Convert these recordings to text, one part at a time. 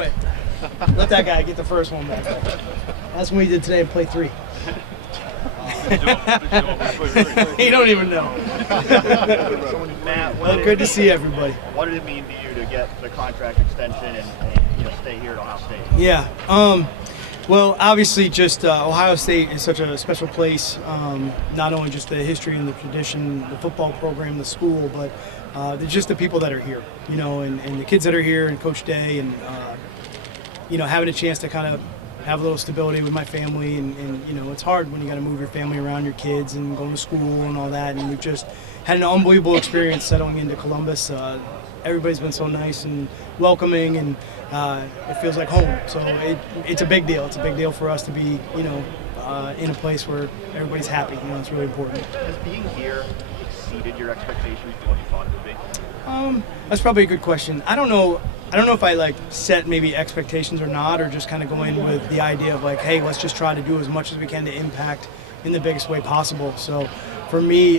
way. Let that guy get the first one back. That's what we did today in play 3. You don't even know. Matt, well, good to see everybody. What did it mean to you to get the contract extension and stay here at Ohio State? Yeah. Well, obviously, just Ohio State is such a special place. Not only just the history and the tradition, the football program, the school, but just the people that are here. And the kids that are here, and Coach Day, and having a chance to kind of have a little stability with my family, and it's hard when you got to move your family around, your kids, and going to school and all that. And we've just had an unbelievable experience settling into Columbus. Everybody's been so nice and welcoming, and it feels like home. So it's a big deal. It's a big deal for us to be, in a place where everybody's happy. It's really important. Has being here exceeded your expectations for what you thought it would be? That's probably a good question. I don't know if I set maybe expectations or not, or just kind of go in with the idea of hey, let's just try to do as much as we can to impact in the biggest way possible. So for me,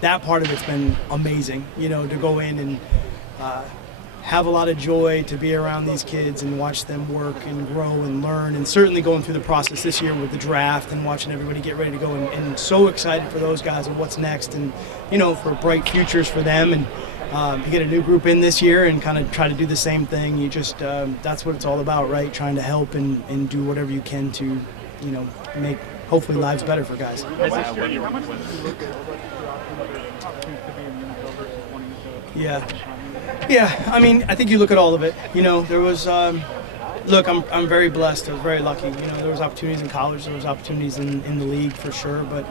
that part of it's been amazing, to go in and have a lot of joy, to be around these kids and watch them work and grow and learn, and certainly going through the process this year with the draft and watching everybody get ready to go, and so excited for those guys and what's next, and for bright futures for them, and to get a new group in this year and kind of try to do the same thing. You just that's what it's all about, right? Trying to help and do whatever you can to make hopefully lives better for guys. Yeah. I mean, I think you look at all of it. There was. Look, I'm very blessed. I was very lucky. There was opportunities in college. There was opportunities in the league for sure. But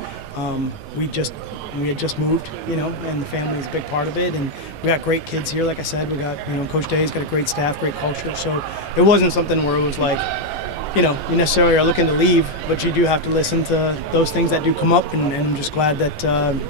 we had just moved. And the family is a big part of it. And we got great kids here. Like I said, we got Coach Day's got a great staff, great culture. So it wasn't something where it was like, you necessarily are looking to leave, but you do have to listen to those things that do come up, and I'm just glad that,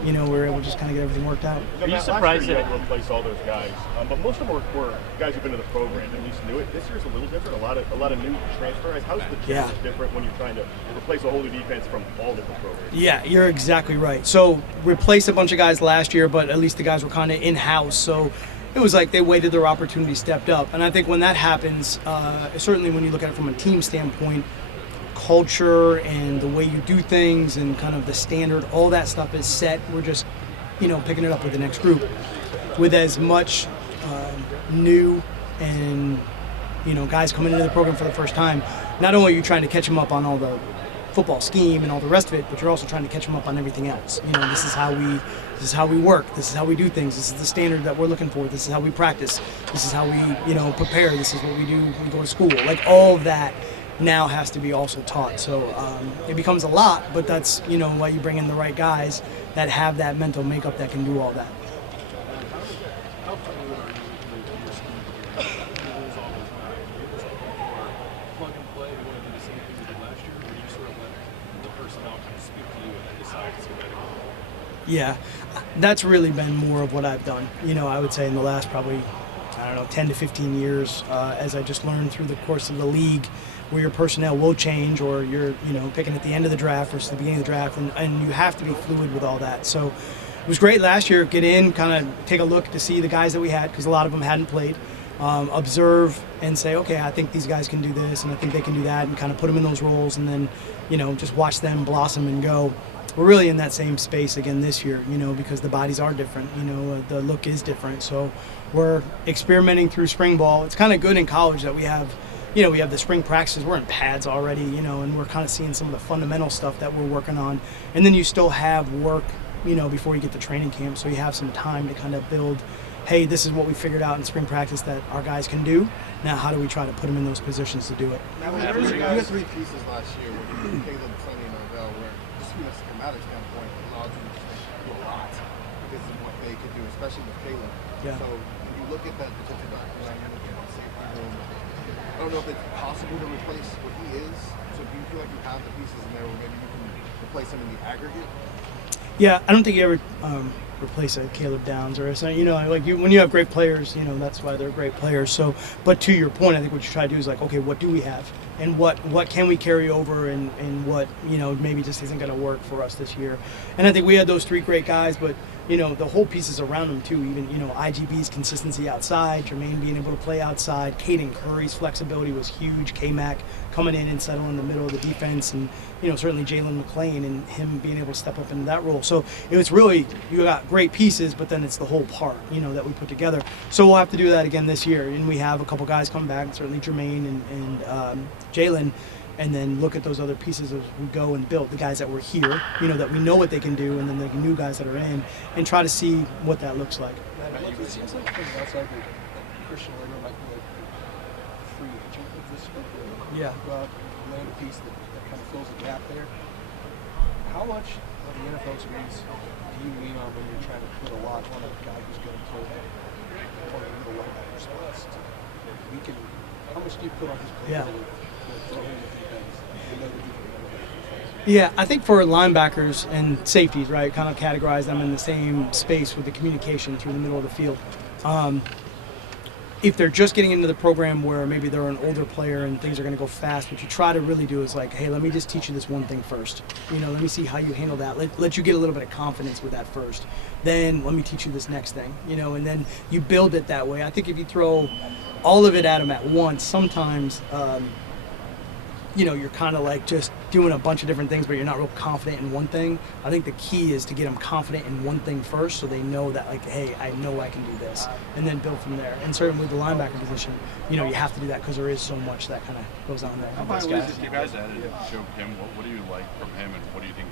we're able to just kind of get everything worked out. Are you surprised that you had to replace all those guys? But most of them were guys who've been to the program, at least knew it. This year's a little different, a lot of new transfers. How's the challenge different when you're trying to replace a whole new defense from all different programs? Yeah, you're exactly right. So replaced a bunch of guys last year, but at least the guys were kind of in-house, so it was like they waited their opportunity, stepped up. And I think when that happens, certainly when you look at it from a team standpoint, culture and the way you do things and kind of the standard, all that stuff is set. We're just, picking it up with the next group. With as much new and, guys coming into the program for the first time, not only are you trying to catch them up on all the football scheme and all the rest of it, but you're also trying to catch them up on everything else. This is how we work. This is how we do things. This is the standard that we're looking for. This is how we practice. This is how we, prepare. This is what we do when we go to school. All of that now has to be also taught. So it becomes a lot, but that's, why you bring in the right guys that have that mental makeup that can do all that. Yeah, that's really been more of what I've done. I would say in the last probably, 10 to 15 years, as I just learned through the course of the league, where your personnel will change, or you're, picking at the end of the draft versus the beginning of the draft, and you have to be fluid with all that. So it was great last year, get in, kind of take a look to see the guys that we had, because a lot of them hadn't played, observe and say, okay, I think these guys can do this, and I think they can do that, and kind of put them in those roles, and then, just watch them blossom and go. We're really in that same space again this year, because the bodies are different, the look is different. So we're experimenting through spring ball. It's kind of good in college that we have, we have the spring practices. We're in pads already, and we're kind of seeing some of the fundamental stuff that we're working on. And then you still have work, before you get to training camp. So you have some time to kind of build, hey, this is what we figured out in spring practice that our guys can do. Now how do we try to put them in those positions to do it? You had 3 pieces last year with Caleb, Sonny, and Norvell, where just from a schematic standpoint, it allowed you to do a lot because of what they could do, especially with Caleb. Yeah. So when you look at that potential dynamic in the safety room, I don't know if it's possible to replace what he is. So do you feel like you have the pieces in there where maybe you can replace him in the aggregate? Yeah, I don't think you ever replace a Caleb Downs or something. When you have great players, that's why they're great players. So, but to your point, I think what you try to do is okay, what do we have, and what can we carry over, and what maybe just isn't going to work for us this year. And I think we had those 3 great guys, but the whole pieces around him too. Even, IGB's consistency outside, Jermaine being able to play outside, Caden Curry's flexibility was huge, K-Mac coming in and settling in the middle of the defense, and, certainly Jalen McClain and him being able to step up into that role. So it was really, you got great pieces, but then it's the whole part, that we put together. So we'll have to do that again this year. And we have a couple guys come back, certainly Jermaine and Jalen, and then look at those other pieces as we go and build the guys that were here, that we know what they can do, and then the new guys that are in, and try to see what that looks like. It seems like from the outside that Christian Laettner might be like a free agent of this year. Yeah. Go out and land a piece that kind of fills a gap there. How much of the NFL experience do you lean on when you're trying to put a lot on a guy who's going to play one of the middle linebacker spots? How much do you put on his play? Yeah. Throw him with defense? You know that he can run it. Yeah, I think for linebackers and safeties, right, kind of categorize them in the same space with the communication through the middle of the field. If they're just getting into the program where maybe they're an older player and things are going to go fast, what you try to really do is like, hey, let me just teach you this one thing first. Let me see how you handle that. Let you get a little bit of confidence with that first. Then let me teach you this next thing, and then you build it that way. I think if you throw all of it at them at once, sometimes you're kind of like just doing a bunch of different things, but you're not real confident in one thing. I think the key is to get them confident in one thing first, so they know that, like, hey, I know I can do this, and then build from there. And certainly with the linebacker position, you have to do that because there is so much that kind of goes on there. How about you guys added Joe Kim? What do you like from him, and what do you think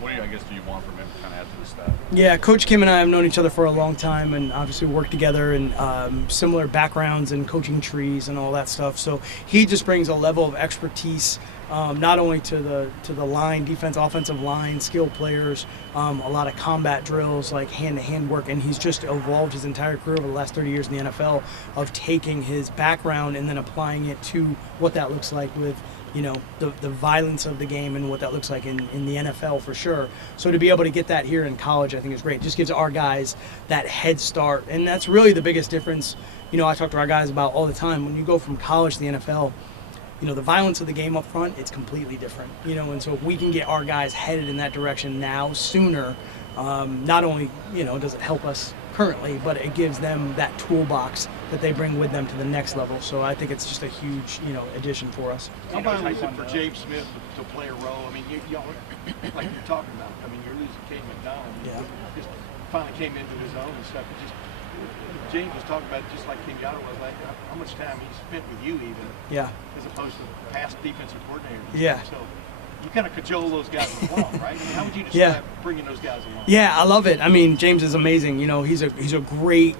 what do you want from him to kind of add to the staff? Yeah, Coach Kim and I have known each other for a long time, and obviously we work together, and similar backgrounds and coaching trees and all that stuff. So he just brings a level of expertise, not only to the line, defense, offensive line, skill players, a lot of combat drills, like hand-to-hand work, and he's just evolved his entire career over the last 30 years in the NFL of taking his background and then applying it to what that looks like with the violence of the game and what that looks like in the NFL for sure. So to be able to get that here in college, I think is great. It just gives our guys that head start, and that's really the biggest difference. I talk to our guys about all the time. When you go from college to the NFL, the violence of the game up front, it's completely different. And so if we can get our guys headed in that direction now, sooner, not only, does it help us currently, but it gives them that toolbox that they bring with them to the next level. So I think it's just a huge, addition for us. How about for James Smith to play a role? I mean, y'all, like you're talking about, you're losing Kate McDonald. Yeah. Just finally came into his own and stuff. James was talking about, just like Kenyatta was, like how much time he spent with you even. Yeah. As opposed to past defensive coordinators. Yeah. So you kind of cajole those guys along, right? How would you describe bringing those guys along? Yeah, I love it. James is amazing. He's a great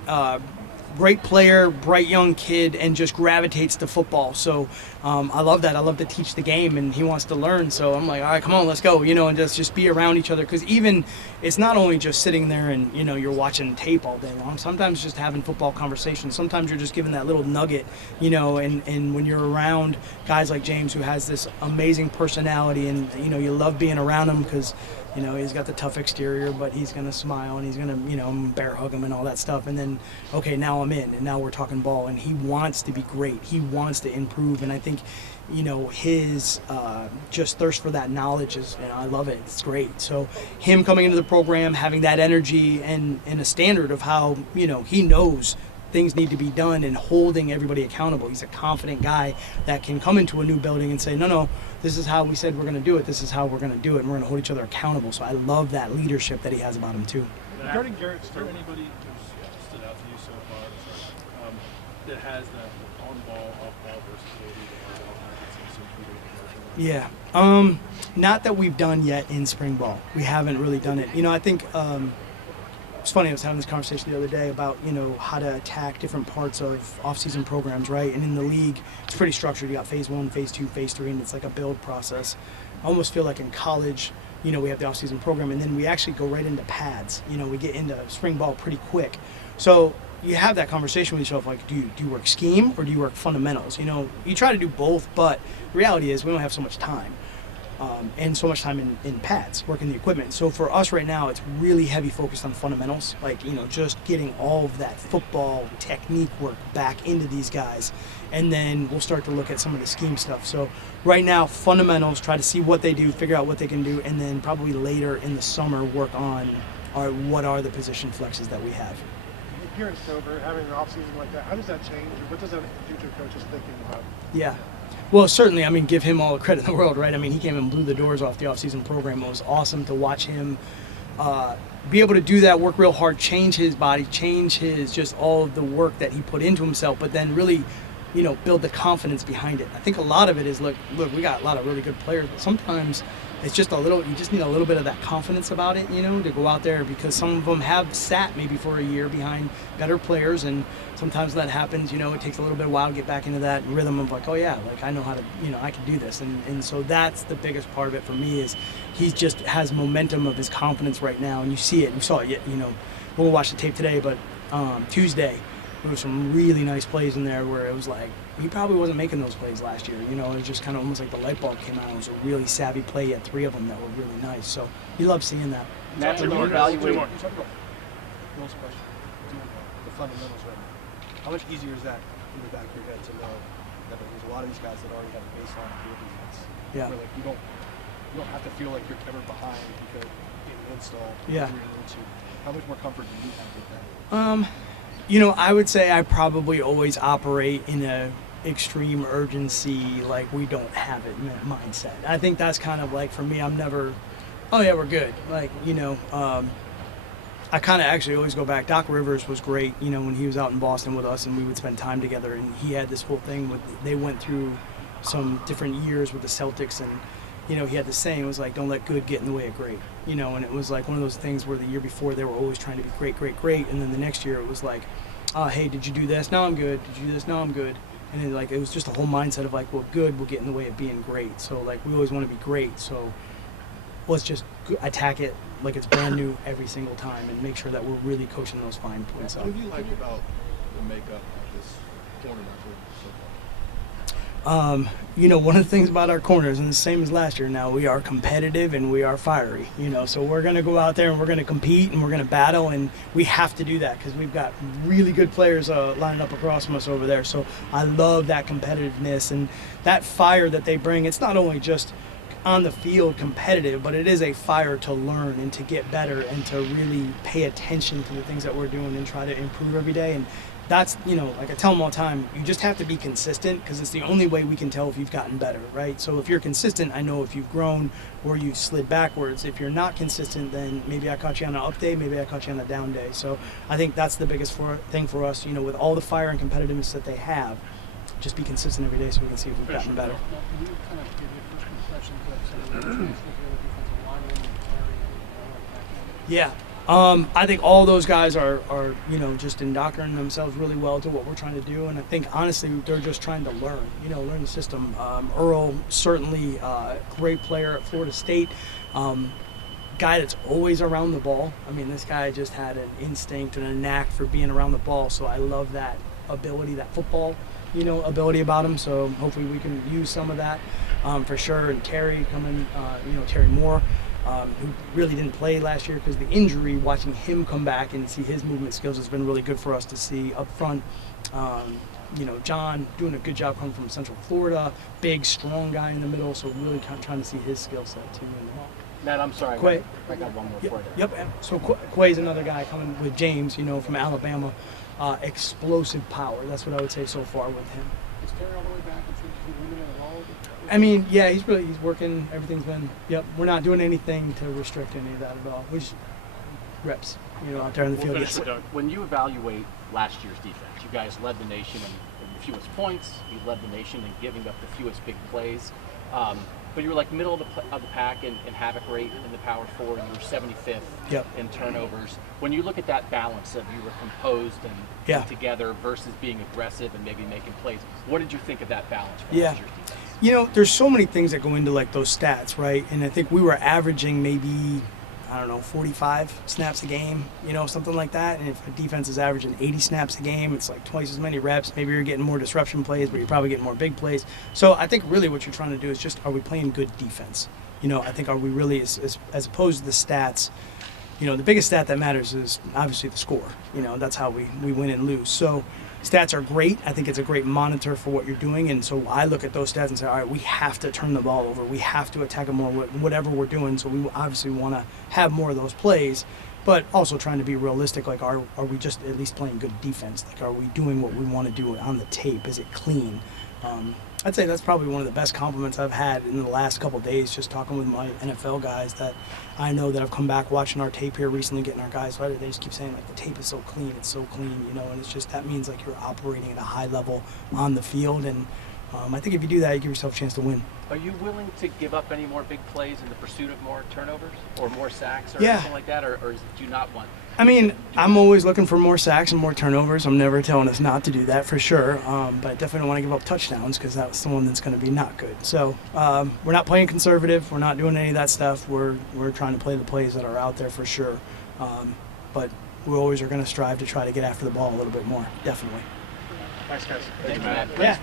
great player, bright young kid, and just gravitates to football. So I love that. I love to teach the game, and he wants to learn. So I'm like, all right, come on, let's go, and just be around each other. Because even it's not only just sitting there and, you're watching tape all day long. Sometimes just having football conversations. Sometimes you're just giving that little nugget, and when you're around guys like James, who has this amazing personality, and, you love being around him because, he's got the tough exterior, but he's going to smile, and he's going to, bear hug him and all that stuff. And then, okay, now I'm in, and now we're talking ball, and he wants to be great. He wants to improve, and I think, his just thirst for that knowledge is, I love it. It's great. So him coming into the program, having that energy and a standard of how, he knows things need to be done and holding everybody accountable. He's a confident guy that can come into a new building and say, no, this is how we said we're going to do it. This is how we're going to do it, and we're going to hold each other accountable. So I love that leadership that he has about him too. Regarding Garrett, is there anybody who's stood out to you so far that has that on-ball, off-ball versatility that all kinds of Yeah. Not that we've done yet in spring ball. We haven't really done it. I think it's funny, I was having this conversation the other day about, how to attack different parts of off-season programs, right? And in the league, it's pretty structured. You got phase 1, phase 2, phase 3, and it's like a build process. I almost feel like in college, we have the off-season program, and then we actually go right into pads. We get into spring ball pretty quick. So you have that conversation with yourself, like, do you work scheme or do you work fundamentals? You try to do both, but the reality is we don't have so much time. And so much time in pads, working the equipment. So for us right now, it's really heavy focused on fundamentals, like, just getting all of that football technique work back into these guys. And then we'll start to look at some of the scheme stuff. So right now, fundamentals, try to see what they do, figure out what they can do, and then probably later in the summer work on all right, what are the position flexes that we have? Appearance over, having an offseason like that, how does that change? What does that future coaches thinking about? Yeah. Well, certainly, I mean, give him all the credit in the world, right? I mean, he came and blew the doors off the offseason program. It was awesome to watch him be able to do that, work real hard, change his body, change his just all of the work that he put into himself, but then really, you know, build the confidence behind it. I think a lot of it is, look, we got a lot of really good players, but sometimes it's just you just need a little bit of that confidence about it, you know, to go out there, because some of them have sat maybe for a year behind better players, and sometimes that happens, you know, it takes a little bit of a while to get back into that rhythm of like, oh yeah, like I know how to, you know, I can do this. And so that's the biggest part of it for me, is he just has momentum of his confidence right now, and you see it, you saw it, you know, we'll watch the tape today, but Tuesday, there were some really nice plays in there where it was like, he probably wasn't making those plays last year. You know, it was just kind of almost like the light bulb came on. It was a really savvy play. He had 3 of them that were really nice. So you love seeing that. Matt, Two when you more. evaluate, Bill's question, doing the fundamentals right now. How much easier is that in the back of your head to know that there's a lot of these guys that already have a baseline of your defense? Yeah. Where like you don't have to feel like you're ever behind because in an install. Yeah. How much more comfort do you have with that? You know, I would say I probably always operate in a extreme urgency, like we don't have it mindset. I think that's kind of like, for me, I'm never, oh yeah, we're good. Like, you know, I kind of actually always go back. Doc Rivers was great, you know, when he was out in Boston with us and we would spend time together, and he had this whole thing with, they went through some different years with the Celtics, and, you know, he had this saying, it was like, don't let good get in the way of great, you know, and it was like one of those things where the year before they were always trying to be great, great, great, and then the next year it was like, hey, did you do this? No, I'm good. Did you do this? No, I'm good. And then, like, it was just a whole mindset of like, well, good will get in the way of being great. So like, we always want to be great. So let's just attack it like it's brand new every single time, and make sure that we're really coaching those fine points up. What do you like about the makeup of this cornerback group so far? You know, one of the things about our corners, and the same as last year now, we are competitive and we are fiery, you know, so we're going to go out there and we're going to compete and we're going to battle, and we have to do that because we've got really good players lining up across from us over there. So I love that competitiveness and that fire that they bring. It's not only just on the field competitive, but it is a fire to learn and to get better and to really pay attention to the things that we're doing and try to improve every day. And that's, you know, like I tell them all the time, you just have to be consistent, because it's the only way we can tell if you've gotten better, right? So if you're consistent, I know if you've grown or you slid backwards. If you're not consistent, then maybe I caught you on an up day, maybe I caught you on a down day. So I think that's the biggest thing for us, you know, with all the fire and competitiveness that they have, just be consistent every day so we can see if we've gotten better. Can you kind of give your first impressions of some of the transfers there, defensive linemen, and Terry, and Yeah. I think all those guys are, you know, just indoctrinating themselves really well to what we're trying to do. And I think, honestly, they're just trying to learn the system. Earl, certainly a great player at Florida State. Guy that's always around the ball. I mean, this guy just had an instinct and a knack for being around the ball. So I love that ability, that football, you know, ability about him. So hopefully we can use some of that for sure. And Terry coming, Terry Moore. Who really didn't play last year because of the injury. Watching him come back and see his movement skills has been really good for us to see up front. John doing a good job coming from Central Florida, big, strong guy in the middle, so really kind of trying to see his skill set too. Matt, I'm sorry. Quay. I got one more for you. Yep. So Quay's another guy coming with James, you know, from Alabama. Explosive power. That's what I would say so far with him. Is Terry all the way back and limited at all? I mean, yeah, he's working. Everything's been, we're not doing anything to restrict any of that at all. We just reps, out there in the field. Yes. When you evaluate last year's defense, you guys led the nation in the fewest points. You led the nation in giving up the fewest big plays. But you were like middle of the pack in havoc rate in the Power 4. You were 75th in turnovers. When you look at that balance of you were composed and together versus being aggressive and maybe making plays, what did you think of that balance for last year's defense? There's so many things that go into like those stats, right? And I think we were averaging maybe, 45 snaps a game, something like that. And if a defense is averaging 80 snaps a game, it's like twice as many reps. Maybe you're getting more disruption plays, but you're probably getting more big plays. So I think really what you're trying to do is just, are we playing good defense? I think, are we really, as opposed to the stats, the biggest stat that matters is obviously the score. That's how we win and lose. So stats are great. I think it's a great monitor for what you're doing. And so I look at those stats and say, all right, we have to turn the ball over. We have to attack them more, whatever we're doing. So we obviously want to have more of those plays. but also trying to be realistic. Like, are we just at least playing good defense? Like, are we doing what we want to do on the tape? Is it clean? I'd say that's probably one of the best compliments I've had in the last couple of days, just talking with my NFL guys that I know that have come back watching our tape here recently, getting our guys ready. They just keep saying, like, the tape is so clean, it's so clean, you know, and it's just, that means, like, you're operating at a high level on the field, and I think if you do that, you give yourself a chance to win. Are you willing to give up any more big plays in the pursuit of more turnovers or more sacks or Yeah. anything like that, or do you not want? I mean, I'm always looking for more sacks and more turnovers. I'm never telling us not to do that for sure, but I definitely don't want to give up touchdowns because that's the one that's going to be not good. So we're not playing conservative. We're not doing any of that stuff. We're trying to play the plays that are out there for sure, but we always are going to strive to try to get after the ball a little bit more, definitely. Thanks, guys. Thanks, Matt. Yeah.